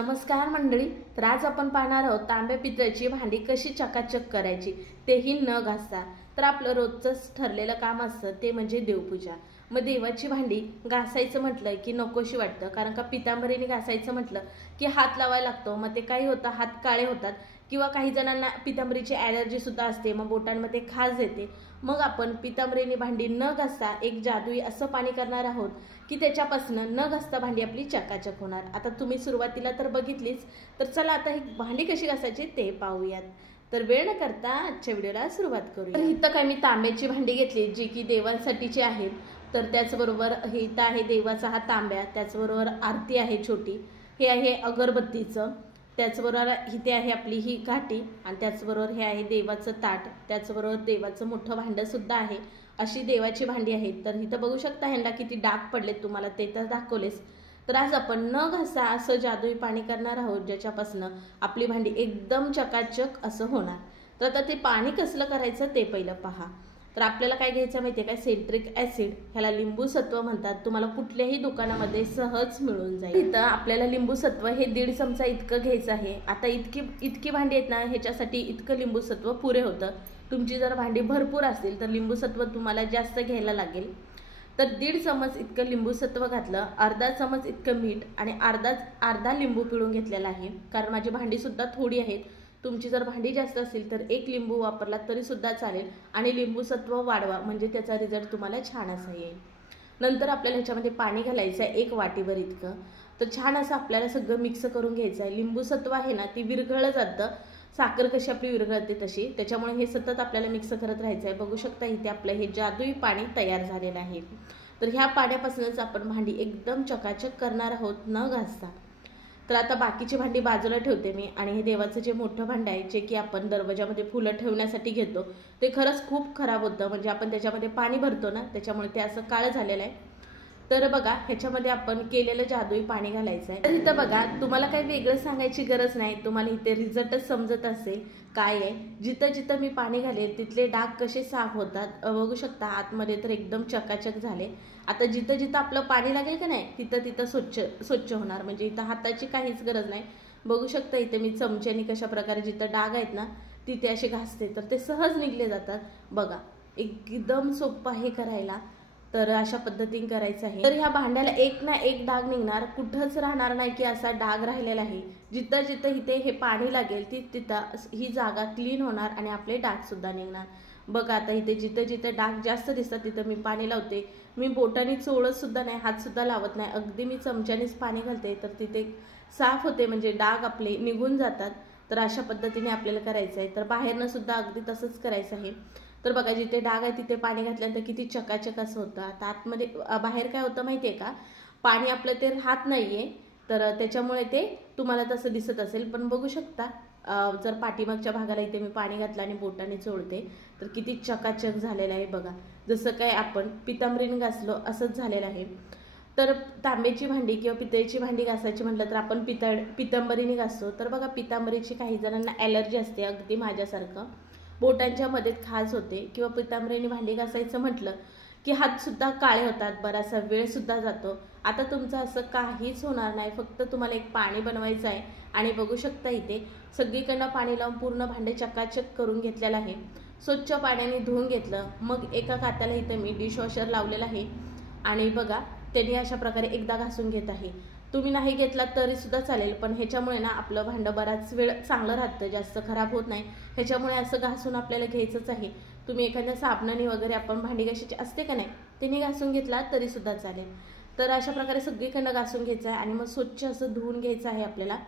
नमस्कार मंडळी. तर आज आपण पाहणार आहोत तांब्या पितळची भांडी कशी चकाचक करायची, तेही न घासता. तर आपलं रोजच ठरलेलं काम असतं ते म्हणजे देवपूजा. मग देवाची भांडी घासायचं म्हटलं की नकोशी वाटतं, कारण का पितांबरीने घासायचं म्हटलं की हात लावायला लागतो. मग ते काही होतं, हात काळे होतात किंवा काही जणांना पितांबरीची ॲलर्जी सुद्धा असते, मग बोटांमध्ये खाज येते. मग आपण पितांबरीने भांडी न घासता एक जादुई असं पाणी करणार आहोत की त्याच्यापासून न घासता भांडी आपली चकाचक होणार. आता तुम्ही सुरुवातीला तर बघितलीच, तर चला आता ही भांडी कशी घासायची ते पाहूयात. तर वेळ न करता आजच्या व्हिडिओला सुरुवात करूया. तर इथं काय मी तांब्याची भांडी घेतली जी की देवांसाठीची आहे. तर त्याचबरोबर हे इथं आहे देवाचा हा तांब्या, त्याचबरोबर आरती आहे छोटी, हे आहे अगरबत्तीचं, त्याचबरोबर इथे आहे आपली ही घाटी, आणि त्याचबरोबर हे आहे देवाचं ताट, त्याचबरोबर देवाचं मोठं भांडं सुद्धा आहे. अशी देवाची भांडी आहेत. तर इथं बघू शकता ह्यांना किती डाग पडलेत, तुम्हाला ते तर दाखवलेच. तर आज आपण न घासा असं जादुई पाणी करणार आहोत ज्याच्यापासनं आपली भांडी एकदम चकाचक असं होणार. तर आता ते पाणी कसलं करायचं ते पहिलं पहा. तर आपल्याला काय घ्यायचं माहिती आहे का, सेंट्रिक ॲसिड, ह्याला लिंबू सत्व म्हणतात. तुम्हाला कुठल्याही दुकानामध्ये सहज मिळून जाईल. इथं आपल्याला लिंबू सत्व हे 1.5 चमचा इतकं घ्यायचं आहे. आता इतकी भांडी आहेत ना, ह्याच्यासाठी इतकं लिंबू सत्व पुरे होतं. तुमची जर भांडी भरपूर असतील तर लिंबू सत्व तुम्हाला जास्त घ्यायला लागेल. तर 1.5 चमच इतकं लिंबू सत्व घातलं, अर्धा चमच इतकं मीठ आणि अर्धा लिंबू पिळून घेतलेला आहे. कारण माझी भांडी सुद्धा थोडी आहेत. तुमची जर भांडी जास्त असेल तर 1 लिंबू वापरला तरी सुद्धा चालेल, आणि लिंबू सत्व वाढवा म्हणजे त्याचा रिझल्ट तुम्हाला छान असा येईल. नंतर आपल्याला ह्याच्यामध्ये पाणी घालायचं आहे 1 वाटीभर इतकं. तर छान असं आपल्याला सगळं मिक्स करून घ्यायचं आहे. लिंबू सत्व आहे ना, ती विरघळलं जातं, साखर कशी आपली विरघळते तशी. त्याच्यामुळे हे सतत आपल्याला मिक्स करत राहायचं आहे. बघू शकता इथे आपलं हे जादुई पाणी तयार झालेलं आहे. तर ह्या पाण्यापासूनच आपण भांडी एकदम चकाचक करणार आहोत न घासता. तर आता बाकीची भांडी बाजूला ठेवते मी, आणि हे देवाचं जे मोठं भांडं आहे जे की आपण दरवाजामध्ये फुलं ठेवण्यासाठी घेतो, ते खरंच खूप खराब होतं. म्हणजे आपण त्याच्यामध्ये पाणी भरतो ना, त्याच्यामुळे ते असं काळं झालेलं आहे. तर बघा ह्याच्यामध्ये आपण केलेलं जादुई पाणी घालायचं आहे. तर इथं बघा, तुम्हाला काही वेगळं सांगायची गरज नाही, तुम्हाला इथे रिझल्टच समजत असेल काय आहे. जिथं जिथं मी पाणी घालेल तिथले डाग कसे साफ होतात बघू शकता. आतमध्ये तर एकदम चकाचक झाले. आता जिथं जिथं आपलं पाणी लागेल का नाही, तिथं तिथं स्वच्छ होणार. म्हणजे इथं हाताची काहीच गरज नाही. बघू शकता इथे मी चमच्याने कशा प्रकारे जिथं डाग आहेत ना तिथे असे घासते, तर ते सहज निघले जातात. बघा एकदम सोपं आहे करायला. तर अशा पद्धतीने करायचं आहे. तर ह्या भांड्याला एक ना एक डाग निघणार, कुठंच राहणार नाही की असा डाग राहिलेला आहे. जिथं जिथं इथे हे पाणी लागेल तिथं ही जागा क्लीन होणार आणि आपले डाग सुद्धा निघणार. बघा आता इथे जिथं जिथं डाग जास्त दिसतात तिथं मी पाणी लावते. मी बोटाने चोळत सुद्धा नाही, हात सुद्धा लावत नाही, अगदी मी चमच्यानेच पाणी घालते. तर तिथे साफ होते, म्हणजे डाग आपले निघून जातात. तर अशा पद्धतीने आपल्याला करायचं आहे. तर बाहेरनं सुद्धा अगदी तसंच करायचं आहे. तर बघा जिथे डाग आहे तिथे पाणी घातल्यानंतर किती चकाचक असं होतं. आता आतमध्ये बाहेर काय होतं माहिती आहे का, पाणी आपलं ते राहत नाही आहे, तर त्याच्यामुळे ते तुम्हाला तसं दिसत असेल. पण बघू शकता जर पाठीमागच्या भागाला इथे मी पाणी घातलं आणि बोटाने चोळते तर किती चकाचक झालेलं आहे. बघा जसं काय आपण पितांबरीने घासलो असंच झालेलं आहे. तर तांब्याची भांडी किंवा पितळेची भांडी घासायची म्हटलं तर आपण पितांबरीने घासतो. तर बघा पितांबरीची काही जणांना ॲलर्जी असते, अगदी माझ्यासारखं बोटांच्या मध्ये खाज होते, किंवा पितांबरीने भांडी घासायचं म्हटलं की हातसुद्धा काळे होतात, बराचसा वेळसुद्धा जातो. आता तुमचं असं काहीच होणार नाही. फक्त तुम्हाला एक पाणी बनवायचं आहे, आणि बघू शकता इथे सगळीकडनं पाणी लावून पूर्ण भांडे चकाचक करून घेतलेलं आहे. स्वच्छ पाण्याने धुवून घेतलं. मग एका कात्याला इथं मी डिशवॉशर लावलेलं आहे, आणि बघा त्यांनी अशा प्रकारे एकदा घासून घेत आहे. तुम्ही नाही घेतला तरी सुद्धा चालेल, पण ह्याच्यामुळे ना आपलं भांडं बराच वेळ चांगलं राहतं, जास्त खराब होत नाही. ह्याच्यामुळे असं घासून आपल्याला घ्यायचंच आहे. तुम्ही एखाद्या साबणाने वगैरे आपण भांडी घासायची असते का नाही, त्यांनी घासून घेतला तरी सुद्धा चालेल. तर अशा प्रकारे सगळीकडनं घासून घ्यायचं आहे, आणि मग स्वच्छ असं धुवून घ्यायचं आहे आपल्याला.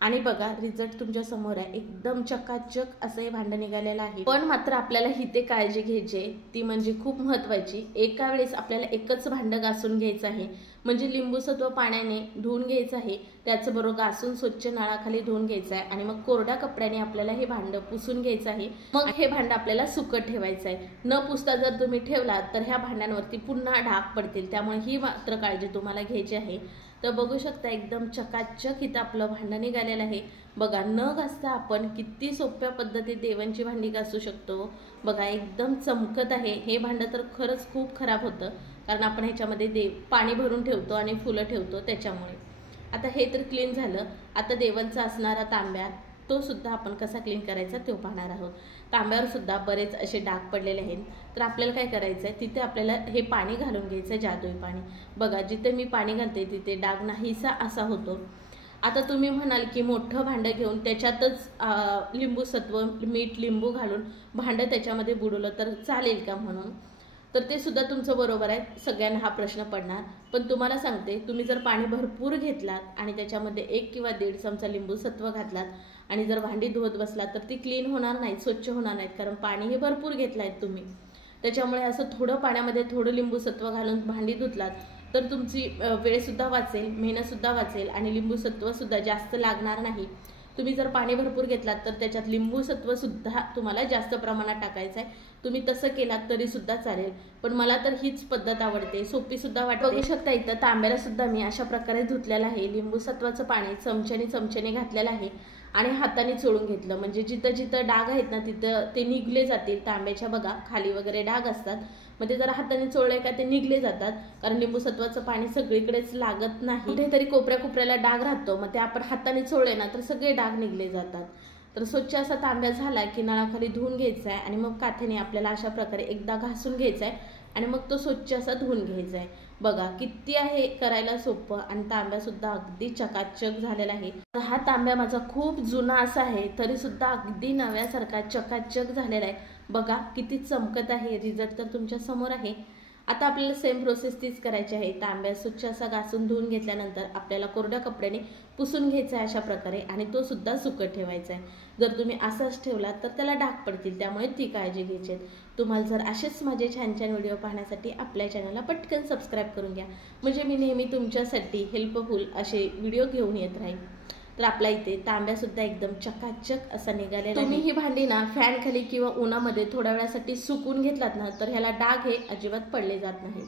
आणि बघा रिझल्ट तुमच्या समोर आहे, एकदम चकाचक असं हे भांडं निघालेलं आहे. पण मात्र आपल्याला इथे काळजी घ्यायची, ती म्हणजे खूप महत्त्वाची. एका वेळेस आपल्याला एकच भांडं घासून घ्यायचं आहे, म्हणजे लिंबू सत्व पाण्याने धुवून घ्यायचं आहे, त्याचबरोबर घासून स्वच्छ नळाखाली धुवून घ्यायचं आहे, आणि मग कोरड्या कपड्याने आपल्याला हे भांडं पुसून घ्यायचं आहे. मग हे भांडं आपल्याला सुकत ठेवायचं आहे. न पुसता जर तुम्ही ठेवलात तर ह्या भांड्यांवरती पुन्हा डाग पडतील, त्यामुळे ही मात्र काळजी तुम्हाला घ्यायची आहे. तर बघू शकता एकदम चकाचक इथं आपलं भांडं निघालेलं आहे. बघा न घासता आपण किती सोप्या पद्धतीत देवांची भांडी घासू शकतो. बघा एकदम चमकत आहे. हे भांडं तर खरंच खूप खराब होतं, कारण आपण ह्याच्यामध्ये पाणी भरून ठेवतो आणि फुलं ठेवतो त्याच्यामुळे. आता हे तर क्लीन झालं. आता देवांचा असणारा तांब्या तो सुद्धा आपण कसा क्लीन करायचा ते पाहणार आहोत. तांब्यावर सुद्धा बरेच असे डाग पडलेले आहेत. तर आपल्याला काय करायचं आहे, तिथे आपल्याला हे पाणी घालून घ्यायचं, जादुई पाणी. बघा जिथे मी पाणी घालते तिथे डाग नाहीसा असा होतो. आता तुम्ही म्हणाल की मोठं भांडं घेऊन त्याच्यातच लिंबू सत्व, मीठ, लिंबू घालून भांडं त्याच्यामध्ये बुडवलं तर चालेल का म्हणून. तर ते सुद्धा तुमचं बरोबर आहे, सगळ्यांना हा प्रश्न पडणार. पण तुम्हाला सांगते, तुम्ही जर पाणी भरपूर घेतलात आणि त्याच्यामध्ये 1 किंवा 1.5 चमचा लिंबू सत्व घातलात आणि जर भांडी धुवत बसलात तर ती क्लीन होणार नाहीत, स्वच्छ होणार नाहीत. कारण पाणी हे भरपूर घेतलायत तुम्ही. त्याच्यामुळे असं थोडं पाण्यामध्ये थोडं लिंबू सत्व घालून भांडी धुतलात तर तुमची वेळसुद्धा वाचेल, मेहनतसुद्धा वाचेल आणि लिंबू सत्वसुद्धा जास्त लागणार नाही. तुम्ही जर पाणी भरपूर घेतलात तर त्याच्यात लिंबू सत्वसुद्धा तुम्हाला जास्त प्रमाणात टाकायचं आहे. तुम्ही तसं केलात तरी सुद्धा चालेल. पण मला तर हीच पद्धत आवडते, सोपी सुद्धा वाटते. बघू शकता इथं तांब्याला सुद्धा मी अशा प्रकारे धुतलेलं आहे. लिंबू सत्वाचं पाणी चमच्याने घातलेलं आहे आणि हाताने चोळून घेतलं. म्हणजे जिथं जिथं डाग आहेत ना तिथं ते निघले जातील. तांब्याच्या बघा खाली वगैरे डाग असतात, मग ते जरा हाताने चोळले का ते निघले जातात. कारण लिंबू सत्वाचं पाणी सगळीकडेच लागत नाही, कुठेतरी कोपऱ्याला डाग राहतो. मग ते आपण हाताने चोळले ना तर सगळे डाग निघले जातात. तर स्वच्छ असा तांब्या झाला की नळाखाली धुवून घ्यायचा आहे आणि मग काथेने आपल्याला अशा प्रकारे एकदा घासून घ्यायचा आहे आणि मग तो स्वच्छ असा धुवून घ्यायचा आहे. बघा किती आहे करायला सोपं आणि तांब्या सुद्धा अगदी चकाचक झालेला आहे. हा तांब्या माझा खूप जुना असा आहे तरी सुद्धा अगदी नव्यासारखा चकाचक झालेला आहे. बघा किती चमकत आहे. रिझल्ट तर तुमच्या समोर आहे. आता आपल्याला सेम प्रोसेस तीच करायची आहे. तांब्या स्वच्छ असा घासून धुवून घेतल्यानंतर आपल्याला कोरड्या कपड्याने पुसून घ्यायचा आहे अशा प्रकारे आणि तो सुद्धा सुकत ठेवायचा आहे. जर तुम्ही असाच ठेवला तर त्याला डाग पडतील, त्यामुळे ती काळजी घ्यायची. तुम्हाला जर असेच माझे छान छान व्हिडिओ पाहण्यासाठी आपल्या चॅनलला पटकन सबस्क्राईब करून घ्या, म्हणजे मी नेहमी तुमच्यासाठी हेल्पफुल असे व्हिडिओ घेऊन येत राहील. तर आपला इथे तांब्या सुद्धा एकदम चकाचक असा निघालेला. तुम्ही ही भांडी ना फॅन खाली किंवा उन्हामध्ये थोड्या वेळासाठी सुकून घेतलात ना तर ह्याला डाग हे अजिबात पडले जात नाहीत.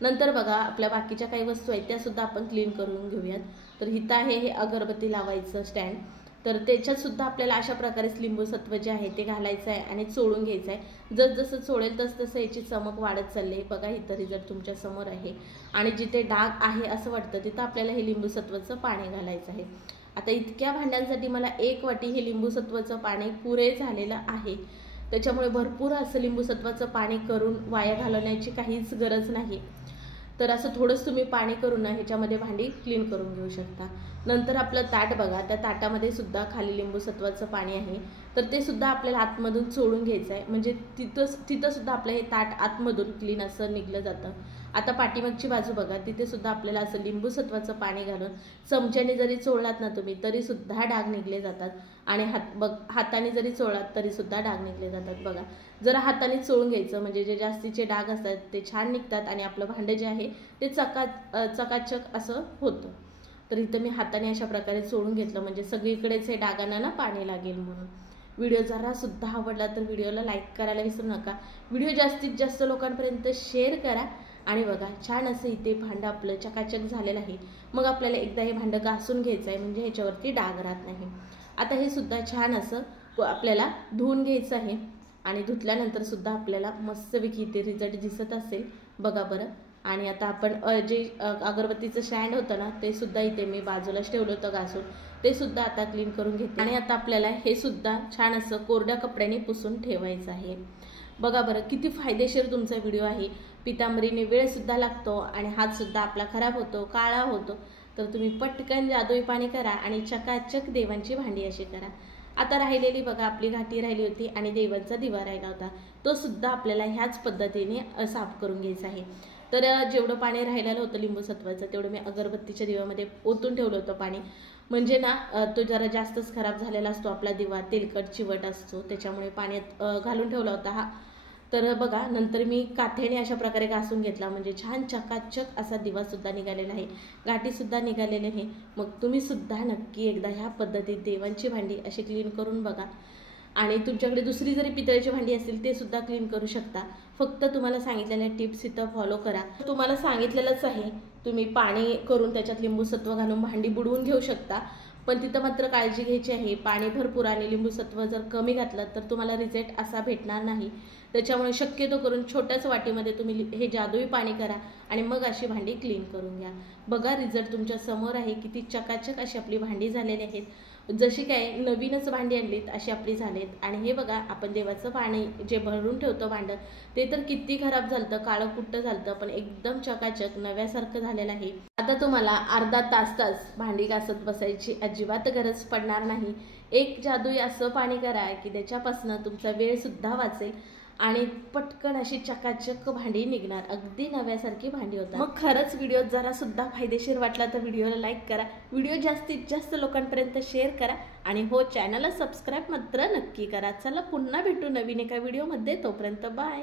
नंतर बघा आपल्या बाकीच्या काही वस्तू आहेत त्या सुद्धा आपण क्लीन करून घेऊयात. तर इथं आहे हे अगरबत्ती लावायचं स्टँड. तर त्याच्यात सुद्धा आपल्याला अशा प्रकारेच लिंबू सत्व जे आहे ते घालायचं आहे आणि चोळून घ्यायचं आहे. जसं चोळेल तसं याची चमक वाढत चालली आहे. बघा इथं रिझल्ट तुमच्या समोर आहे आणि जिथे डाग आहे असं वाटतं तिथं आपल्याला हे लिंबू सत्वाचं पाणी घालायचं आहे. आता इतक्या भांड्यांसाठी मला 1 वाटी हे लिंबू सत्वाचं पाणी पुरे झालेलं आहे. त्याच्यामुळे भरपूर असं लिंबू सत्वाचं पाणी करून वाया घालवण्याची काहीच गरज नाही. तर असं थोडंच तुम्ही पाणी करून ना ह्याच्यामध्ये भांडी क्लीन करून घेऊ शकता. नंतर आपलं ताट बघा, त्या ताटामध्ये सुद्धा खाली लिंबू सत्वाचं पाणी आहे. तर ते सुद्धा आपल्याला आतमधून चोळून घ्यायचं आहे, म्हणजे तिथं सुद्धा आपलं हे ताट आतमधून क्लीन असं निघलं जातं. आता पाठीमागची बाजू बघा, तिथे सुद्धा आपल्याला असं लिंबू सत्वाचं पाणी घालून चमच्याने जरी चोळलात ना तुम्ही तरी सुद्धा डाग निघले जातात आणि हाताने जरी चोळलात तरी सुद्धा डाग निघले जातात. बघा जरा हाताने चोळून घ्यायचं, म्हणजे जे जास्तीचे डाग असतात ते छान निघतात आणि आपलं भांडं जे आहे ते चकाचक असं होतं. तर इथं मी हाताने अशा प्रकारे चोळून घेतलं, म्हणजे सगळीकडेच हे डागांना ना पाणी लागेल म्हणून. व्हिडिओ जरा सुद्धा आवडला तर व्हिडिओला लाईक करायला विसरू नका. व्हिडिओ जास्तीत जास्त लोकांपर्यंत शेअर करा. आणि बघा छान असं इथे भांडं आपलं चकाचक झालेलं आहे. मग आपल्याला एकदा हे भांडं घासून घ्यायचं आहे, म्हणजे ह्याच्यावरती डाग राहत नाही. आता हे सुद्धा छान असं आपल्याला धुवून घ्यायचं आहे आणि धुतल्यानंतर सुद्धा आपल्याला मस्तपैकी इथे रिझल्ट दिसत असेल बघा बरं. आणि आता आपण जे अगरबत्तीचं स्टँड होतं ना ते सुद्धा इथे मी बाजूलाच ठेवलं होतं घासून, ते सुद्धा आता क्लीन करून घेते. आणि आता आपल्याला हे सुद्धा छान असं कोरड्या कपड्याने पुसून ठेवायचं आहे. बघा बरं किती फायदेशीर तुमचा व्हिडिओ आहे. पितांबरीने वेळ सुद्धा लागतो आणि हात सुद्धा आपला खराब होतो, काळा होतो. तर तुम्ही पटकन जादुई पाणी करा आणि चकाचक देवांची भांडी अशी करा. आता राहिलेली बघा आपली घाटी राहिली होती आणि देवांचा दिवा राहिला होता, तो सुद्धा आपल्याला ह्याच पद्धतीने साफ करून घ्यायचा आहे. तर जेवढं पाणी राहिलेलं होतं लिंबू सत्वाचं तेवढं मी अगरबत्तीच्या दिव्यामध्ये ओतून ठेवलं होतं पाणी. म्हणजे ना तो जरा जास्तच खराब झालेला असतो आपला दिवा, तेलकट चिवट असतो, त्याच्यामुळे पाण्यात घालून ठेवला होता हा. तर बघा नंतर मी काथेने अशा प्रकारे घासून घेतला, म्हणजे छान चकाचक असा दिवा सुद्धा निघालेला आहे, गाठी सुद्धा निघालेली आहे. मग तुम्ही सुद्धा नक्की एकदा ह्या पद्धतीत देवांची भांडी अशी क्लीन करून बघा. आणि तुमच्याकडे दुसरी जरी पितळेची भांडी असतील ते सुद्धा क्लीन करू शकता. फक्त तुम्हाला सांगितलेल्या टिप्स इथं फॉलो करा. तुम्हाला सांगितलेलंच आहे, तुम्ही पाणी करून त्याच्यात लिंबू सत्व घालून भांडी बुडवून घेऊ शकता. पण तिथं मात्र काळजी घ्यायची आहे, पाणी भरपूर आणि लिंबू सत्व जर कमी घातलं तर तुम्हाला रिझल्ट असा भेटणार नाही. त्याच्यामुळे शक्यतो करून छोट्याच वाटीमध्ये तुम्ही हे जादुई पाणी करा आणि मग अशी भांडी क्लीन करून घ्या। बघा रिझल्ट तुमच्या समोर आहे, किती चकाचक अशी आपली भांडी झालेली आहेत। जशी काय नवीनच भांडी आणलीत अशी आपली झालेत। आणि हे बघा आपण देवाचं पाणी जे भरून ठेवतो भांडं ते तर किती खराब झालतं, काळं कुट्ट झालतं, पण एकदम चकाचक नव्यासारखं झालेलं आहे। आता तुम्हाला अर्धा तास भांडी घासत बसायची अजिबात गरज पडणार नाही। एक जादुई असं पाणी करा की त्याच्यापासून तुमचा वेळ सुद्धा वाचेल आणि पटकन अशी चकाचक भांडी निघणार, अगदी नव्यासारखी भांडी होतात। मग खरंच व्हिडिओ जरा सुद्धा फायदेशीर वाटला तर व्हिडिओला लाईक करा, व्हिडिओ जास्तीत जास्त लोकांपर्यंत शेअर करा आणि हो चॅनलला सबस्क्राईब मात्र नक्की करा। चला पुन्हा भेटू नवीन एका व्हिडिओमध्ये, तोपर्यंत बाय।